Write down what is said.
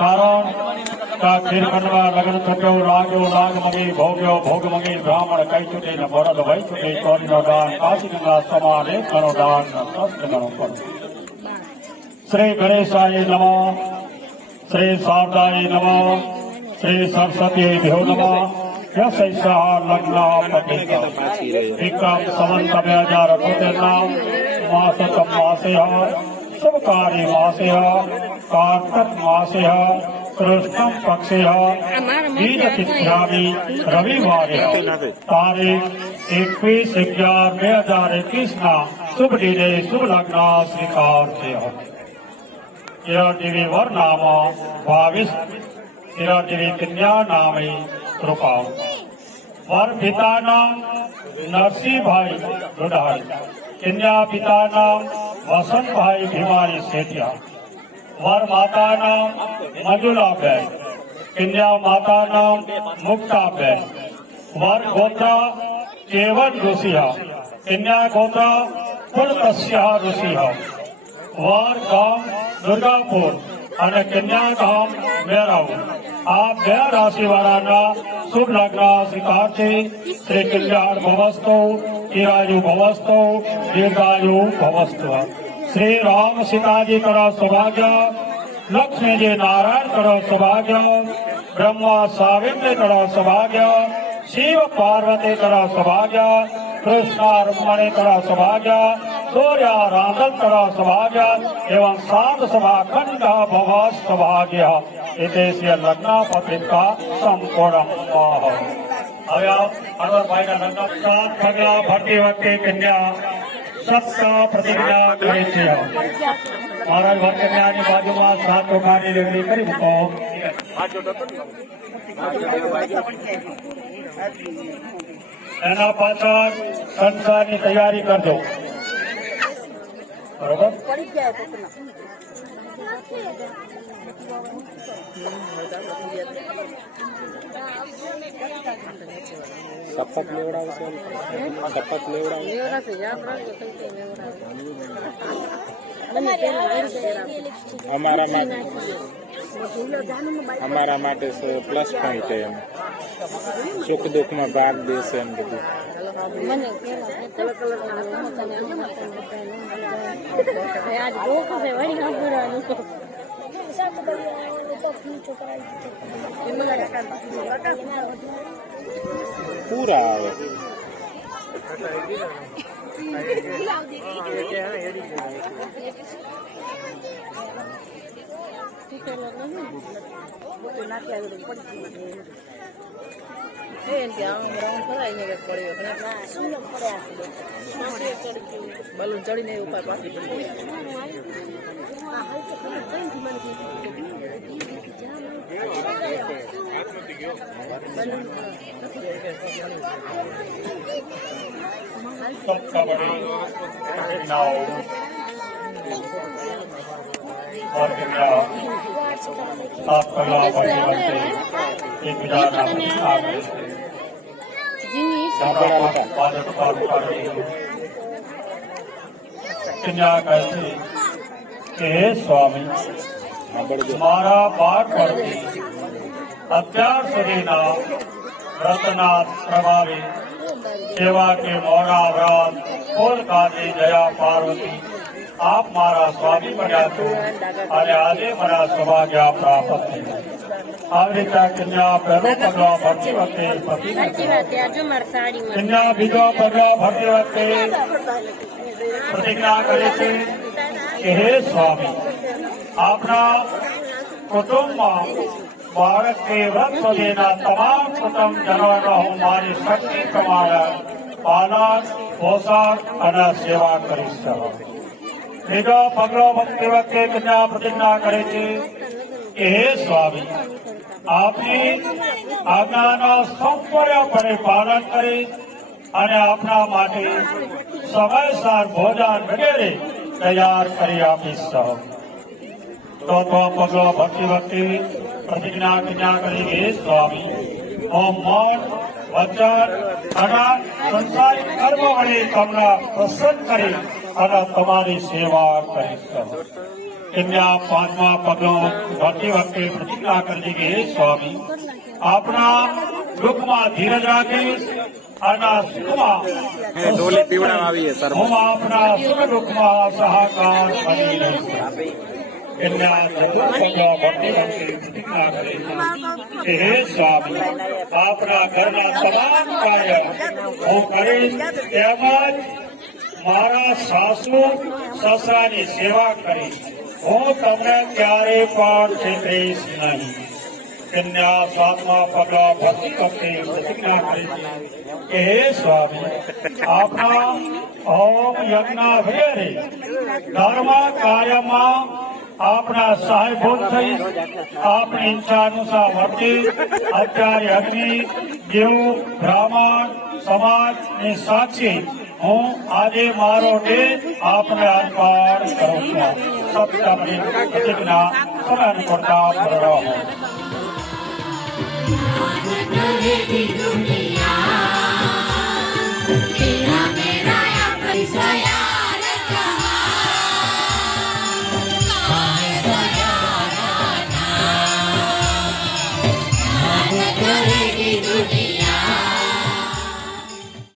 कारण खीर बनवा लग्न थक्यो लागो लाग मगी भोग्यो भोग मगी ब्राह्मण कई छूटे न भरत भई छूटे चोरी नो दान काशी गंगा समाने करो दान सत्य करो पर श्री गणेशाय नमः श्री शारदाय नमः श्री सरस्वती भ्यो नमः यशैषा लग्ना पतिता विक्रम समन्त 2078 मासतम मासयः शुभकारी मासयः कार्तक मासयः कृष्ण पक्षयः बीजतिथ्यादि रविवार तारीख 21/11/2021 शुभ दिने शुभ लग्न स्वीकार देवी वर नाम 22 देवी कन्या नाम कृपा वर पिता नाम नरसिंह भाई दुधारी कन्या पिता नाम वसंत भाई भीमारी सेठिया वर माता नाम मंजुला बेन कन्या माता नाम मुक्ता बेन वर गोत्र केवन ऋषिया कन्या गोत्र पुलकस्या ऋषिया वर गाम दुर्गापुर અને કન્યા ગામ મેરાવ આ બે રાશિવાળાના શુભ લગ્ન સ્વીકાર છે શ્રી કલ્યાણ ભવસ્તુ ચિરાયુ ભવસ્તુ દીર્ઘાયુ ભવસ્તુ શ્રી રામ સીતાજી કરો સૌભાગ્ય લક્ષ્મીજી નારાયણ કરો સૌભાગ્ય બ્રહ્મા સાવિત્રી કરો સૌભાગ્ય शिव पार्वती करा सौभाग्य कृष्ण रुक्मणी करा सौभाग्य सूर्य रांदल करा सौभाग्य एवं सात सभा खंड भव सौभाग्य इतेस्य लग्न पत्रिका संपूर्ण अगर भाई का लग्न सात पगला भरती वक्ति कन्या सत्ता प्रतिज्ञा करी छे महाराज वर कन्या बाजू में सात टोकानी रेडी करी मूको एना पाछळ संसारनी तैयारी करजो बरोबर शपथ लेवडावशे शपथ लेवडावशे અમારા માટે પ્લસ પોઈન્ટ એમ સુખ દુઃખમાં ભાગ દેશે એમ બધું પૂરા આવે બલૂન ચડીને ઉપર પાછી स्वामी मारा पाठ परथी अत्यार सुधीना व्रतना प्रभावी सेवा के मोरा व्रत फूल काजी जया पार्वती आप मारा स्वामी बन्या छो अने आजे मरा सौभाग्य प्राप्त थयुं આવી રીતે કન્યા પહેલો પગલો ભરતી વખતે કન્યા બીજો પગલો ભરતી વખતે પ્રતિજ્ઞા કરે છે કે હે સ્વામી આપના કુટુંબમાં બાળક કે વ્રત સુધીના તમામ કુટુંબજનોનો હું મારી શક્તિ પ્રમાણે પાલન પોષણ અને સેવા કરીશ બીજો પગલો ભરતી વખતે કન્યા પ્રતિજ્ઞા કરે છે કે હે સ્વામી आपनी आज्ञानो संपूर्णपणे पालन करी અને આપના માટે સમયસર ભોજન વગેરે તૈયાર કરી આપીશ તો પગલો ભરતી વખતે પ્રતિજ્ઞા કરી હે સ્વામી હું મન વચન અને સંસારિક કર્મ વડે તમને પ્રસન્ન કરી અને તમારી સેવા કરીશ એમના પાંચમા પગલો ભરતી વખતે પ્રતિજ્ઞા કરી હતી કે હે સ્વામી આપણા દુઃખમાં ધીરજ રાખીશ અને સુખમાં ડોલી પીવડાવવા આવીએ સર હું આપણા સુખ દુઃખમાં સહકાર બની રહીશ એમના ભરતી વખતે પ્રતિજ્ઞા કરી કે હે સ્વામી આપણા ઘરના તમામ કાર્ય હું કરીશ તેમજ મારા સાસુ સસરાની સેવા કરીશ હું તમને ક્યારે પણ છેતરીશ નહીં કન્યા સાતમા પગલા ભરતી વખતે પ્રતિજ્ઞા કરી કે હે સ્વામી આપણા હોમ યજ્ઞ વગેરે ધર્મ કાર્યમાં આપણા સહાયભૂત થઈ આપણી ઈચ્છા અનુસાર વર્તી અત્યારે અગ્નિ દેવ બ્રાહ્મણ સમાજની સાક્ષી હું આજે મારો દેહ આપને અર્પણ કરું છું સપ્તમની પ્રતિજ્ઞા સદાન કરતા રહો.